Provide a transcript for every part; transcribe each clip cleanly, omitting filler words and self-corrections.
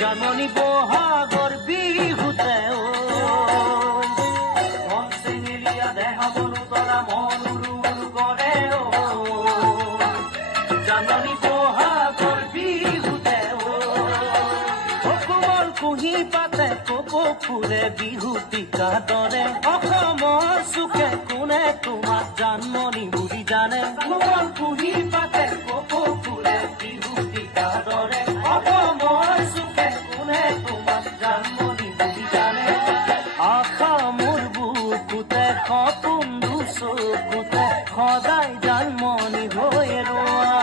জাননী বহাগৰ বিহুতে মন চেঙেলীয়া দেহ মনো তৰা মনুৰুৰ কৰে জাননী বহাগৰ বিহুতে কোমল কুঁহি পাতে কপৌ ফুলে বিহুতিকা দৰে অসমৰ চুকে কোনে তোমাক জানমণি বুলি জানে কোমল কুঁহি পাতে কপৌ ফুলে বিহুতিকা দৰে অসমৰ চুকে কোনে তোমাক জানমণি বুলি জানে আশা মোৰ বুকুতে সপোন চকুতে সদায় জানমণি হৈ ৰোৱা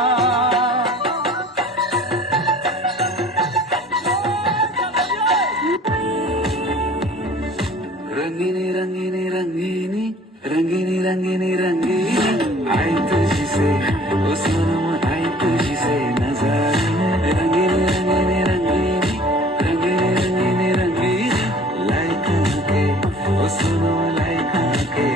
रंगीनी रंगीनी रंगीनी रंगीनी रंगीनी रंगीनी आई तुझी से ओ सनम आई तुझी से नजारे रंगीनी रंगीनी रंगीनी रंगीनी रंगीनी रंगीनी लाइक के ओ सनम लाइक के